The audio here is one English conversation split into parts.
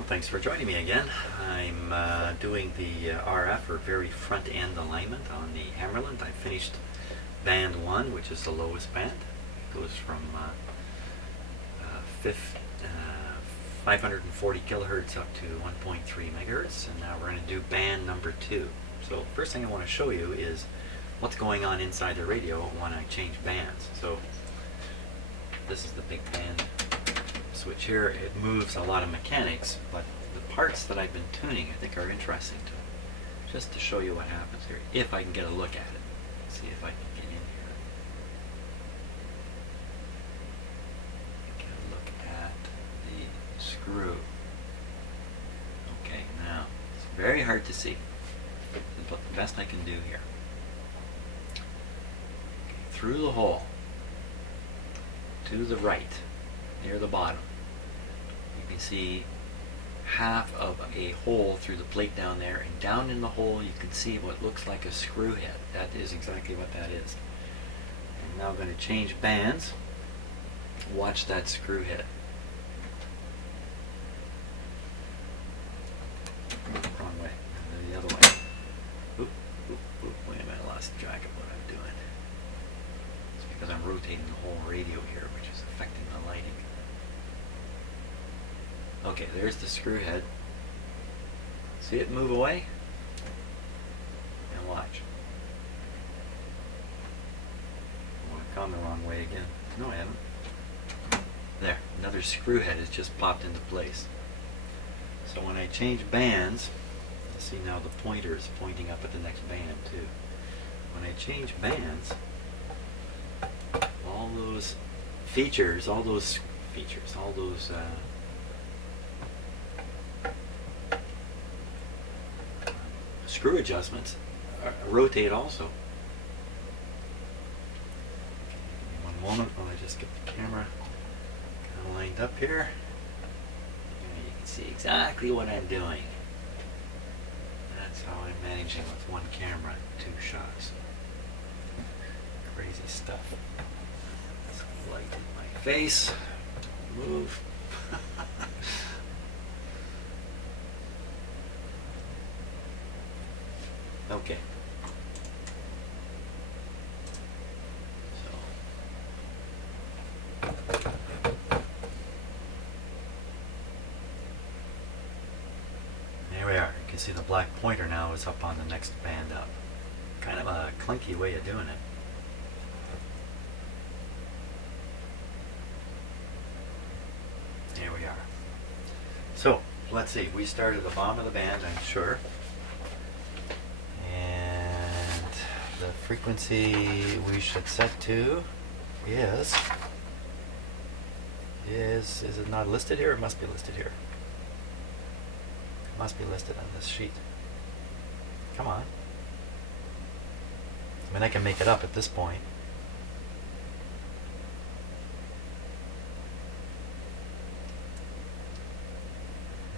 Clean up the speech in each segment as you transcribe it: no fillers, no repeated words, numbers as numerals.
Well, thanks for joining me again. I'm doing the RF, or very front end alignment, on the Hammarlund. I finished band 1, which is the lowest band. It goes from 540 kilohertz up to 1.3 megahertz, and now we're going to do band number 2. So first thing I want to show you is what's going on inside the radio when I change bands. So this is the big band switch here. It moves a lot of mechanics, but the parts that I've been tuning I think are interesting to just to show you what happens here, if I can get a look at it. See if I can get in here. Get a look at the screw. Okay, now it's very hard to see, but the best I can do here. Okay, through the hole to the right, near the bottom, you can see half of a hole through the plate down there, and down in the hole you can see what looks like a screw head. That is exactly what that is. I'm now going to change bands. Watch that screw head. Wrong way. The other way. Oop, oop, oop. Wait a minute, I lost track of what I'm doing. It's because I'm rotating the whole radio here, which is affecting the lighting. Okay, there's the screw head. See it move away? And watch. I want to come the wrong way again. No, I haven't. There, another screw head has just popped into place. So when I change bands, you see now the pointer is pointing up at the next band too. When I change bands, all those features, screw adjustments rotate also. Okay, give me one moment while I just get the camera kind of lined up here. And you can see exactly what I'm doing. That's how I'm managing with one camera, 2 shots. Crazy stuff. That's light in my face. Move. Okay. So there we are. You can see the black pointer now is up on the next band up. Kind of a clunky way of doing it. Here we are. So let's see. We started at the bottom of the band, I'm sure. The frequency we should set to is it not listed here? It must be listed here. It must be listed on this sheet. Come on. I mean, I can make it up at this point.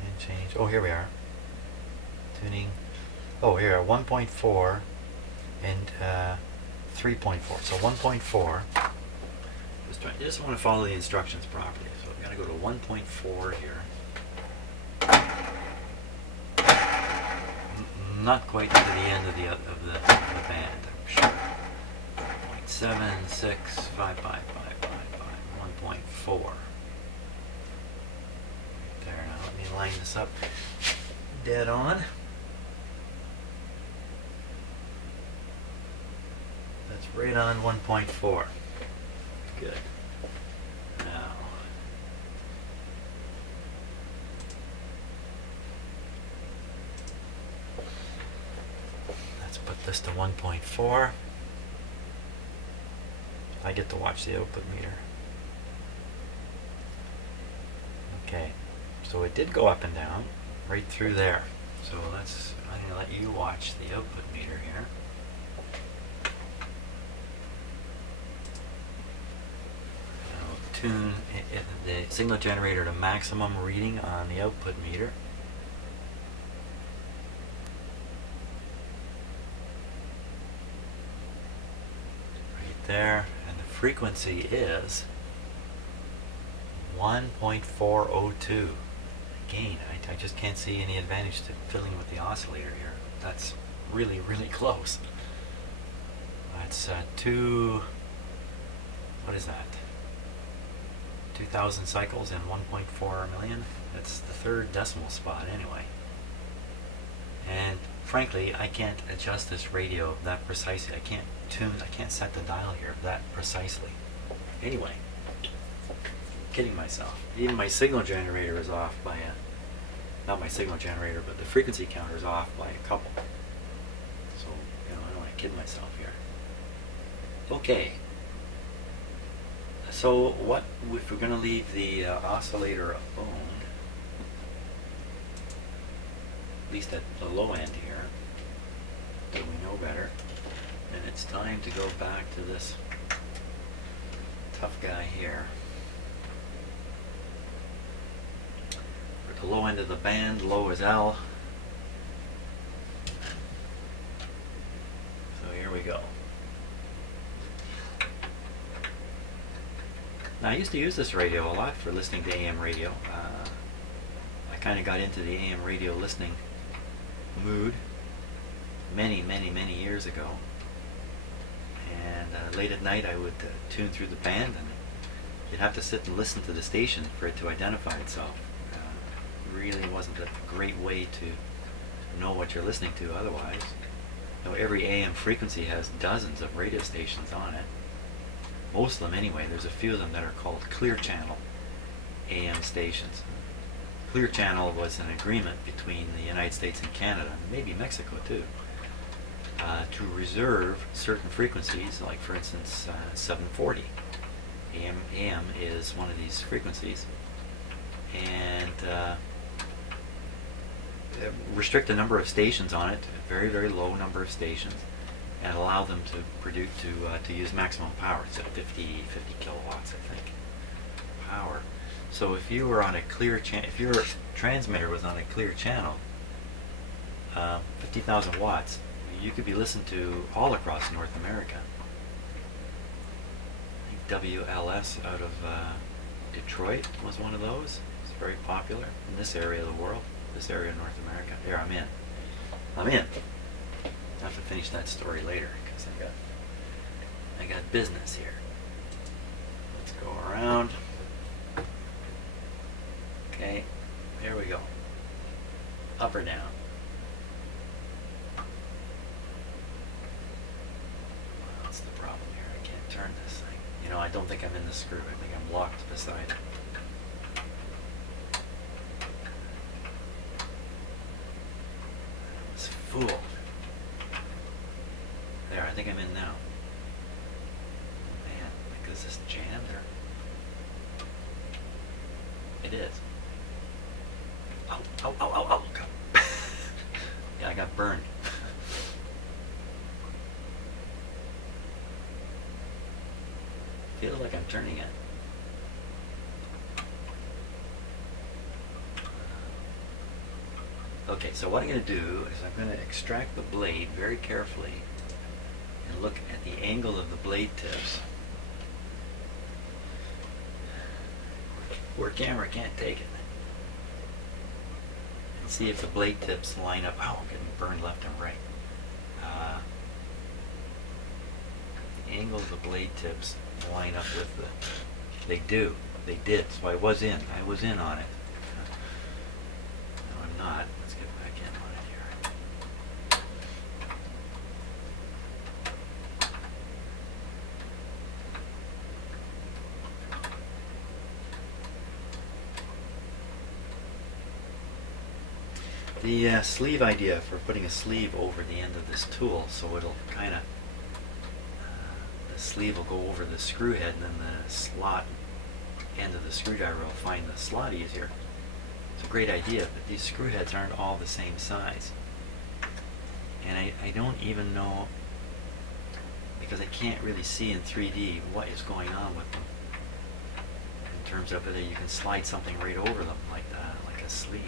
And change. Oh, here we are. Tuning. Oh, here, 1.4 and 3.4. So 1.4. You just want to follow the instructions properly. So we've got to go to 1.4 here. Not quite to the end of the band, I'm sure. 1.4. There. Now let me line this up dead on. That's right on 1.4. Good. Now, let's put this to 1.4. I get to watch the output meter. Okay, so it did go up and down right through there. So I'm going to let you watch the output meter here. Tune the signal generator to maximum reading on the output meter. Right there, and the frequency is 1.402. gain. I just can't see any advantage to fiddling with the oscillator here. That's really, really close. That's what is that? 2,000 cycles in 1.4 million? That's the third decimal spot anyway. And frankly, I can't adjust this radio that precisely. I can't set the dial here that precisely. Anyway, kidding myself. Even my signal generator is off by not my signal generator, but the frequency counter is off by a couple. So, I don't want to kid myself here. Okay. So what if we're going to leave the oscillator alone, at least at the low end here, so we know better, and it's time to go back to this tough guy here. For the low end of the band, low is L. So here we go. Now, I used to use this radio a lot for listening to AM radio. I kind of got into the AM radio listening mood many years ago. And late at night I would tune through the band, and you'd have to sit and listen to the station for it to identify itself. It really wasn't a great way to know what you're listening to otherwise. Every AM frequency has dozens of radio stations on it. Most of them anyway. There's a few of them that are called clear channel AM stations. Clear channel was an agreement between the United States and Canada, and maybe Mexico too, to reserve certain frequencies, like for instance 740. AM is one of these frequencies, and restrict the number of stations on it, a very low number of stations, and allow them to produce to use maximum power. It's at 50 kilowatts, I think, power. So if you were on a clear channel, if your transmitter was on a clear channel, 50,000 watts, you could be listened to all across North America. I think WLS out of Detroit was one of those. It's very popular in this area of the world, this area of North America. There, I'm in. I have to finish that story later because I got business here. Let's go around. Okay, there we go. Up or down? What's the problem here? I can't turn this thing. I don't think I'm in the screw. I think I'm locked beside it. I was fooled. There, I think I'm in now. Man, is this jammed or? It is. Ow. Yeah, I got burned. Feels like I'm turning it. Okay, so what I'm going to do is I'm going to extract the blade very carefully and look at the angle of the blade tips. Poor camera can't take it. And see if the blade tips line up. Oh, I'm getting burned left and right. The angle of the blade tips line up with the... They do. They did. So I was in on it. No, I'm not. Let's get back in on it here. The sleeve idea for putting a sleeve over the end of this tool, so it'll kind of, the sleeve will go over the screw head, and then the slot end of the screwdriver will find the slot easier. It's a great idea, but these screw heads aren't all the same size. And I don't even know, because I can't really see in 3D what is going on with them, in terms of whether you can slide something right over them like that, like a sleeve.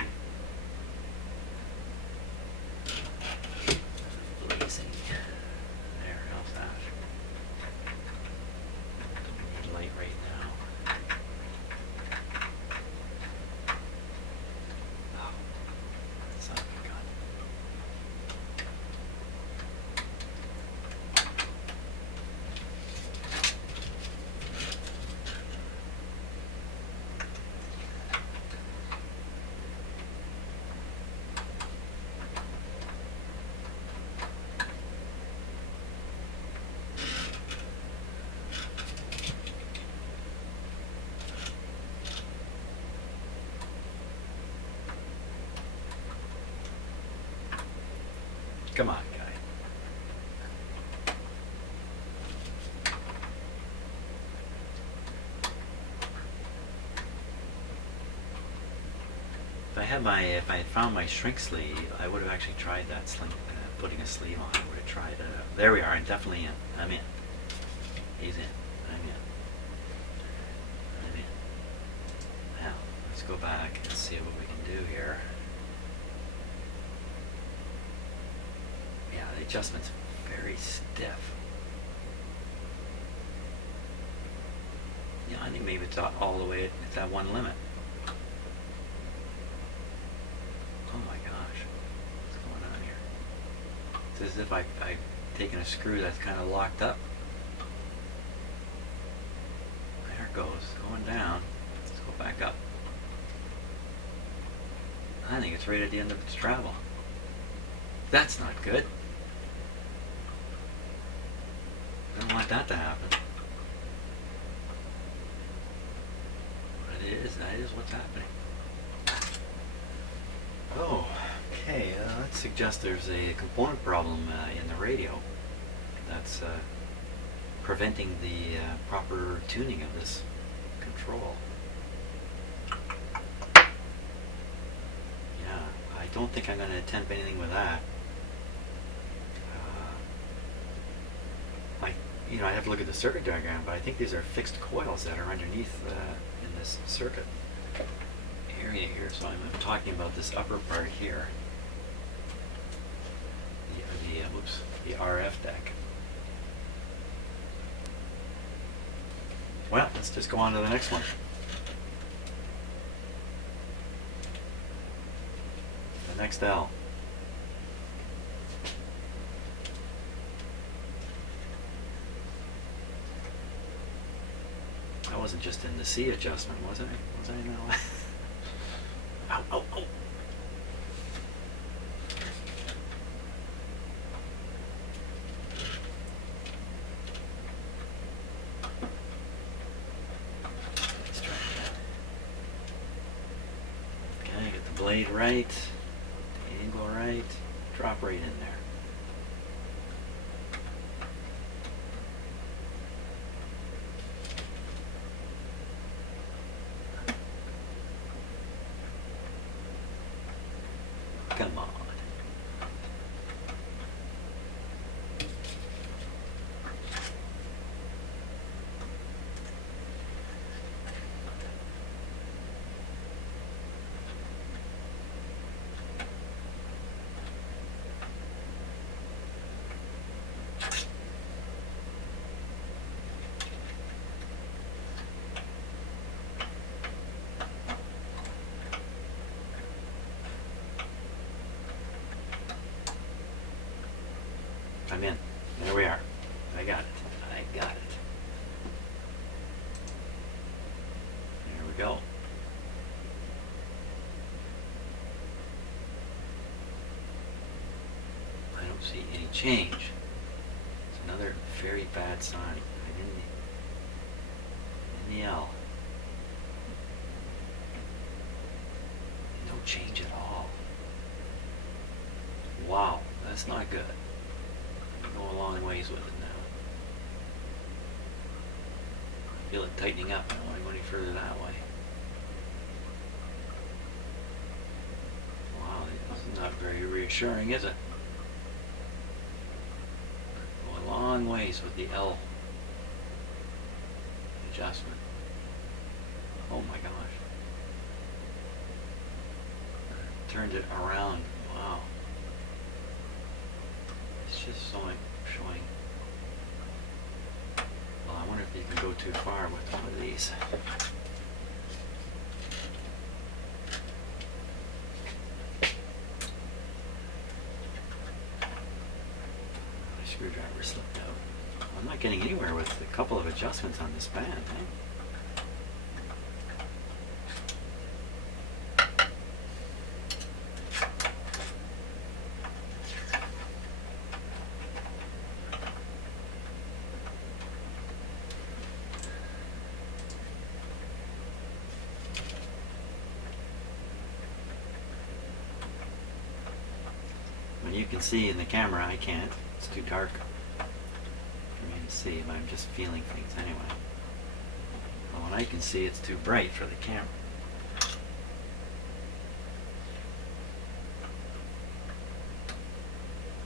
Blazing. There, how's that? We need light right now. Come on, guy. If I had found my shrink sleeve, I would have actually tried that putting a sleeve on. I would have tried it. There we are. I'm definitely in. I'm in. He's in. I'm in. I'm in. Now, let's go back and see what we can do here. Yeah, the adjustment's very stiff. Yeah, I think maybe it's all the way. It's at one limit. Oh my gosh, what's going on here? It's as if I've taken a screw that's kind of locked up. There it goes, going down. Let's go back up. I think it's right at the end of its travel. That's not good. I don't want that to happen. But that is what's happening. Oh, okay. Let's suggest there's a component problem in the radio that's preventing the proper tuning of this control. Yeah, I don't think I'm going to attempt anything with that. I have to look at the circuit diagram, but I think these are fixed coils that are underneath in this circuit area here. So I'm talking about this upper part here, the RF deck. Well, let's just go on to the next one. The next L. That wasn't just in the C adjustment, was it? Was I no? Ow, ow, ow. Let's try it again. Okay, get the blade right, the angle right, drop right in there. Come on. I'm in. There we are. I got it. I got it. There we go. I don't see any change. It's another very bad sign. I'm in the L. No change at all. Wow, that's not good. Go a long ways with it now. I feel it tightening up. I don't want to go any further that way. Wow, this is not very reassuring, is it? Go a long ways with the L adjustment. Oh my gosh. Turned it around. Wow. It's just showing. Well, I wonder if you can go too far with one of these. My screwdriver slipped out. I'm not getting anywhere with a couple of adjustments on this band, eh? When you can see in the camera, I can't. It's too dark for me to see, but I'm just feeling things anyway. Well, when I can see, it's too bright for the camera.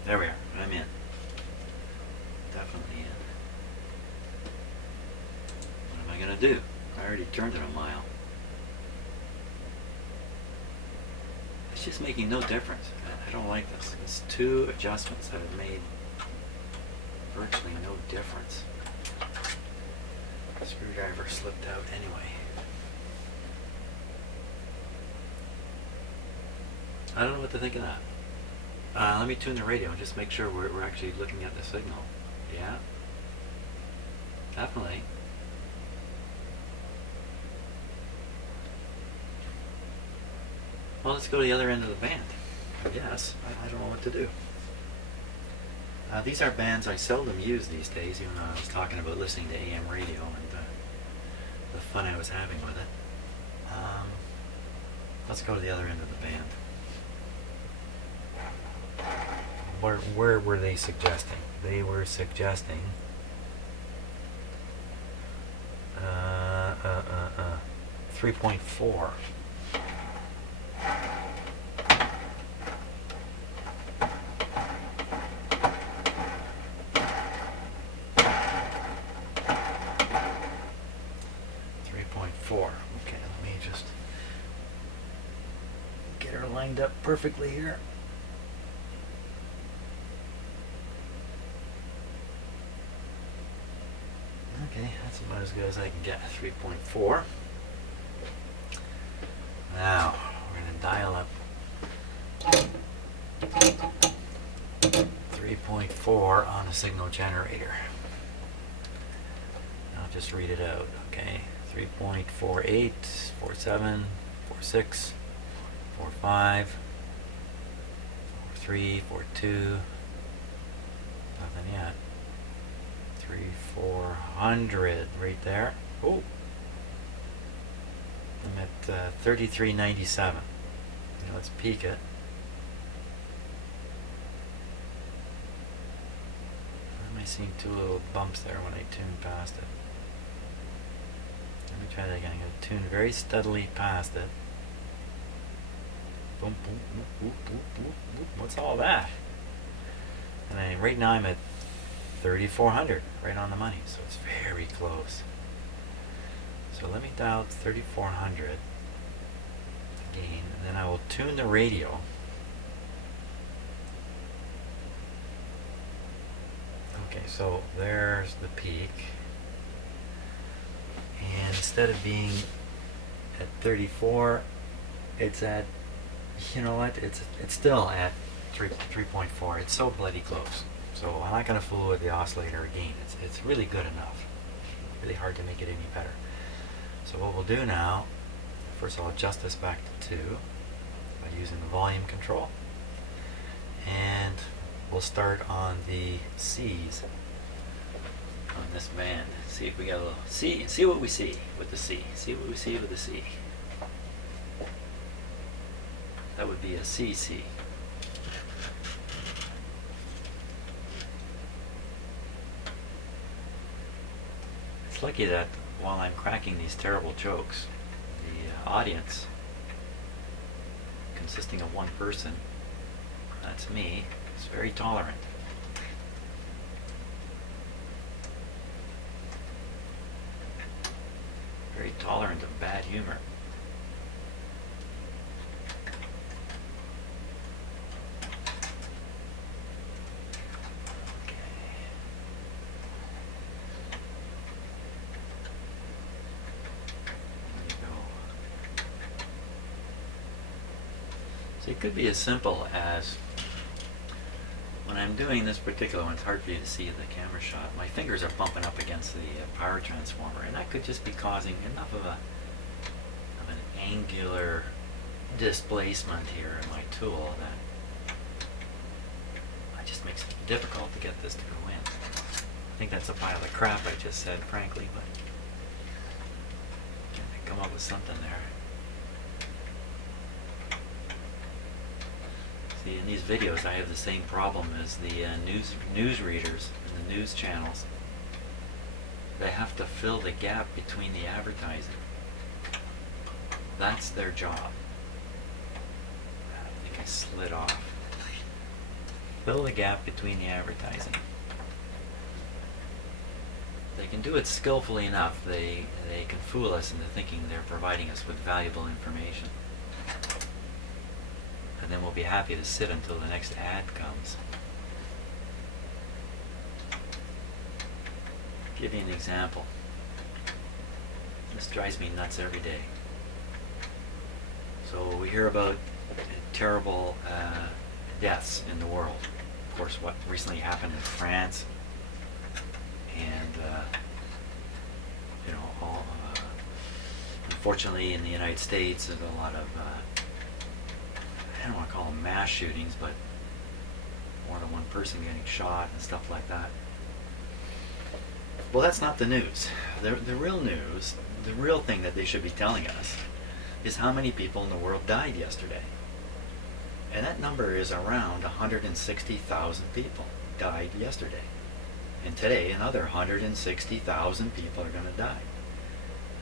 There we are. I'm in. Definitely in. What am I going to do? I already turned it a mile. It's just making no difference. I don't like this. It's 2 adjustments that have made virtually no difference. The screwdriver slipped out anyway. I don't know what to think of that. Let me tune the radio and just make sure we're actually looking at the signal. Yeah. Definitely. Well, let's go to the other end of the band. Yes, I don't know what to do. These are bands I seldom use these days, even though I was talking about listening to AM radio and the fun I was having with it. Let's go to the other end of the band. Where were they suggesting? They were suggesting 3.4. Okay, let me just get her lined up perfectly here. Okay, that's about as good as I can get. 3.4. Now, we're going to dial up 3.4 on a signal generator. I'll just read it out, okay? 3.48, 47, 46, 45, 43, 42, nothing yet. 400 right there. Oh, I'm at 3397. Now let's peek it. Am I seeing 2 little bumps there when I tune past it? Let me try that again. I'm going to tune very steadily past it. Boom, boom, boom, boom, boom, boom, boom. What's all that? And right now I'm at 3400, right on the money, so it's very close. So let me dial 3400 again, and then I will tune the radio. Okay, so there's the peak, and instead of being at 34, it's at, you know what, it's still at 3.4. It's so bloody close. So I'm not going to fool with the oscillator again. It's really good enough. Really hard to make it any better. So what we'll do now, first I'll adjust this back to 2 by using the volume control. And we'll start on the C's on this band. See if we got a little C. See what we see with the C. See what we see with the C. That would be a CC. It's lucky that while I'm cracking these terrible jokes, the audience, consisting of 1 person, that's me, is very tolerant. Very tolerant of bad humor. It could be as simple as, when I'm doing this particular one, it's hard for you to see in the camera shot, my fingers are bumping up against the power transformer, and that could just be causing enough of an angular displacement here in my tool that it just makes it difficult to get this to go in. I think that's a pile of crap I just said, frankly, but I can come up with something there. See, in these videos I have the same problem as the news readers and the news channels. They have to fill the gap between the advertising. That's their job. I think I slid off. Fill the gap between the advertising. They can do it skillfully enough. They can fool us into thinking they're providing us with valuable information. And then we'll be happy to sit until the next ad comes. Give you an example. This drives me nuts every day. So we hear about terrible deaths in the world. Of course, what recently happened in France, and unfortunately in the United States, there's a lot of I don't want to call them mass shootings, but more than one person getting shot and stuff like that. Well, that's not the news. The real news, the real thing that they should be telling us, is how many people in the world died yesterday. And that number is around 160,000 people died yesterday. And today, another 160,000 people are going to die.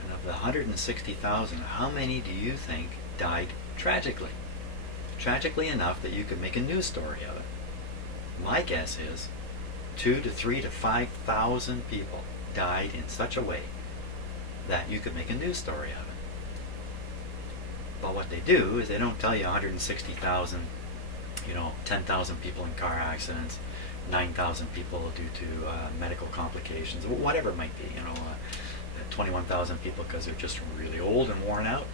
And of the 160,000, how many do you think died tragically? Tragically enough that you could make a news story of it. My guess is 2,000 to 3,000 to 5,000 people died in such a way that you could make a news story of it. But what they do is they don't tell you 160,000, 10,000 people in car accidents, 9,000 people due to medical complications, whatever it might be, 21,000 people because they're just really old and worn out.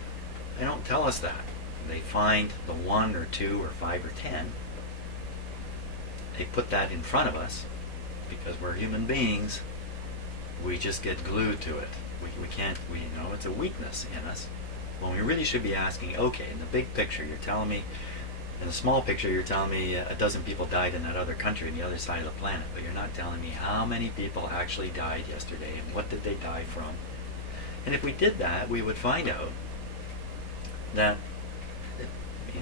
They don't tell us that. They find the 1 or 2 or 5 or 10. They put that in front of us because we're human beings. We just get glued to it. We can't, it's a weakness in us. When we really should be asking, okay, in the big picture, you're telling me, in the small picture, you're telling me a dozen people died in that other country on the other side of the planet, but you're not telling me how many people actually died yesterday and what did they die from. And if we did that, we would find out that, I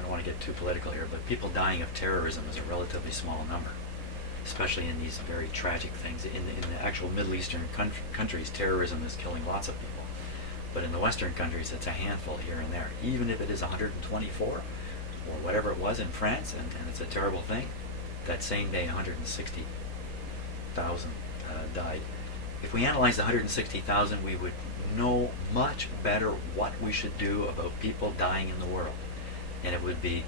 don't want to get too political here, but people dying of terrorism is a relatively small number, especially in these very tragic things. In the actual Middle Eastern countries, terrorism is killing lots of people. But in the Western countries, it's a handful here and there. Even if it is 124, or whatever it was in France, and it's a terrible thing, that same day 160,000 died. If we analyzed the 160,000, we would know much better what we should do about people dying in the world. And it would be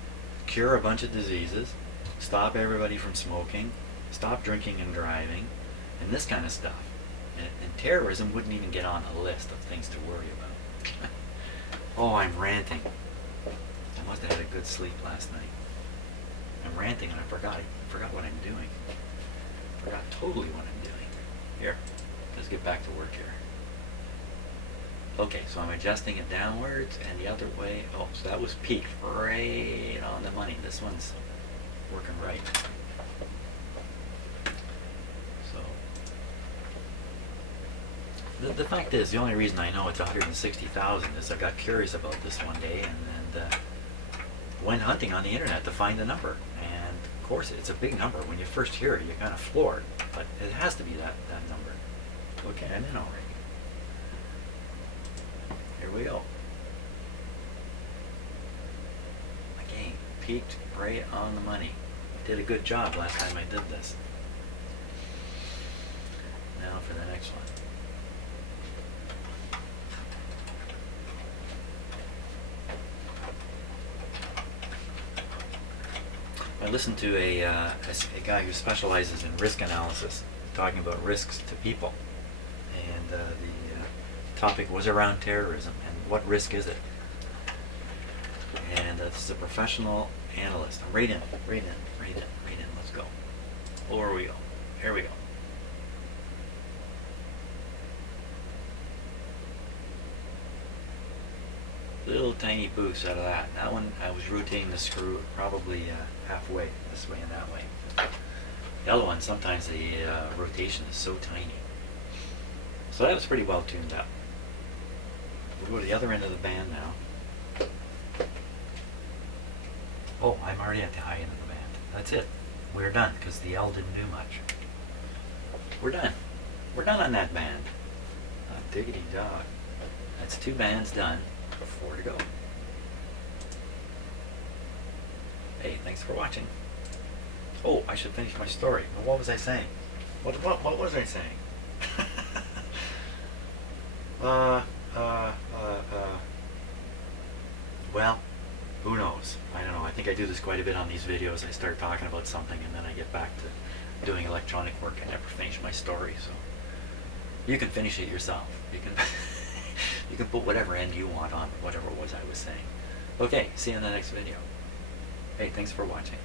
cure a bunch of diseases, stop everybody from smoking, stop drinking and driving, and this kind of stuff. And terrorism wouldn't even get on the list of things to worry about. Oh, I'm ranting. I must have had a good sleep last night. I'm ranting and I forgot what I'm doing. I forgot totally what I'm doing. Here, let's get back to work here. Okay, so I'm adjusting it downwards and the other way. Oh, so that was peaked right on the money. This one's working right. The fact is, the only reason I know it's 160,000 is I got curious about this one day and went hunting on the internet to find the number. And of course, it's a big number. When you first hear it, you're kind of floored. But it has to be that number. Okay, I'm in already. Here we go. Again, peaked right on the money. Did a good job last time I did this. Now for the next one. I listened to a guy who specializes in risk analysis, talking about risks to people. And the topic was around terrorism and what risk is it. And this is a professional analyst. I'm right in. Let's go. Over we go. Here we go. Little tiny boost out of that. That one, I was rotating the screw probably halfway, this way and that way. The other one, sometimes the rotation is so tiny. So that was pretty well tuned up. We'll go to the other end of the band now. Oh, I'm already already at the high end of the band. That's it. We're done, because the L didn't do much. We're done. We're done on that band. Oh, diggity dog. That's 2 bands done. 4 to go. Hey, thanks for watching. Oh, I should finish my story. Well, what was I saying? What was I saying? Well, who knows? I don't know. I think I do this quite a bit on these videos. I start talking about something and then I get back to doing electronic work. I never finish my story, so you can finish it yourself. You can you can put whatever end you want on whatever it was I was saying. Okay, see you in the next video. Hey, thanks for watching.